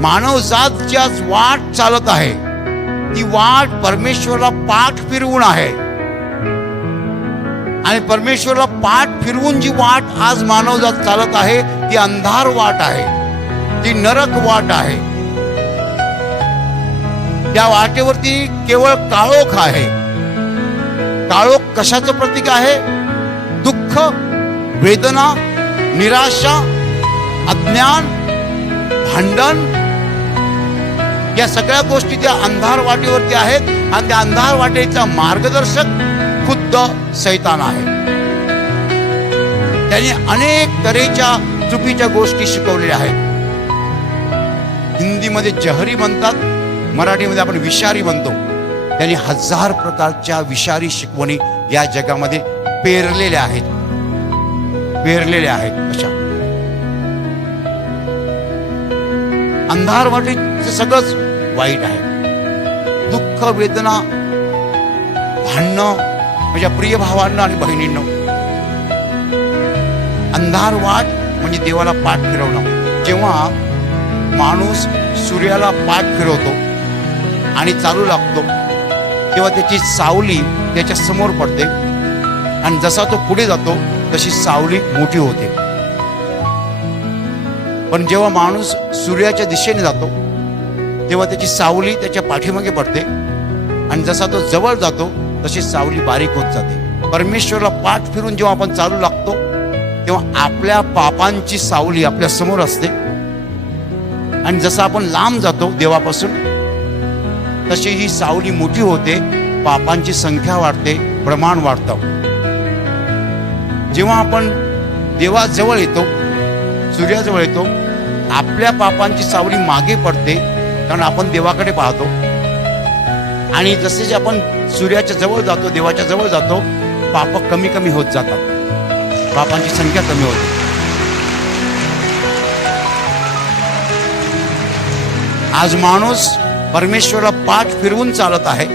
मानवजातच्याच वाट चालत आहे. ती वाट परमेश्वरला पाठ फिरवून आहे. आणि परमेश्वरला पाठ फिरवून जी वाट आज मानवजात चालत आहे ती अंधार वाट आहे. ती नरक वाट आहे. त्या वाटेवरती केवळ काळोख आहे. काळोख कशाचं प्रतीक आहे? दुःख वेदना निराशा अज्ञान भांडण या सगळ्या गोष्टी त्या अंधार वाटेवरती आहेत आणि त्या अंधार वाटेचा मार्गदर्शक खुद्द सैतान आहे. त्याने अनेक तऱ्हेच्या चुकीच्या गोष्टी शिकवलेल्या आहेत. हिंदीमध्ये जहरी म्हणतात मराठीमध्ये आपण विषारी म्हणतो. त्यांनी हजार प्रकारच्या विषारी शिकवणी या जगामध्ये पेरलेल्या आहेत. पेरलेल्या आहेत अशा. अंधार वाटे सगळंच वाईट आहे. दुःख वेदना भांडणं माझ्या प्रिय भावांना आणि बहिणींना. अंधार वाट म्हणजे देवाला पाठ फिरवणं. जेव्हा माणूस सूर्याला पाठ फिरवतो आणि चालू लागतो तेव्हा त्याची सावली त्याच्यासमोर पडते. आणि जसा तो पुढे जातो तशी सावली मोठी होते. पण जेव्हा माणूस सूर्याच्या दिशेने जातो तेव्हा त्याची सावली त्याच्या पाठीमागे पडते. आणि जसा तो जवळ जातो तशी सावली बारीक होत जाते. परमेश्वरला पाठ फिरून जेव्हा आपण चालू लागतो तेव्हा आपल्या पापांची सावली आपल्यासमोर असते. आणि जसं आपण लांब जातो देवापासून तशी ही सावली मोठी होते पापांची संख्या वाढते प्रमाण वाढतं. जेव्हा आपण देवाजवळ येतो सूर्याजवळ येतो आपल्या पापांची सावली मागे पडते कारण आपण देवाकडे पाहतो. आणि जसे जे आपण सूर्याच्या जवळ जातो देवाच्या जवळ जातो पाप कमी कमी होत जातात. पापांची संख्या कमी होते. आज माणूस परमेश्वरला पाठ फिरवून चालत आहे.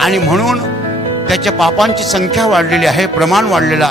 आणि म्हणून त्याच्या पापांची संख्या वाढलेली आहे प्रमाण वाढलेलं आहे.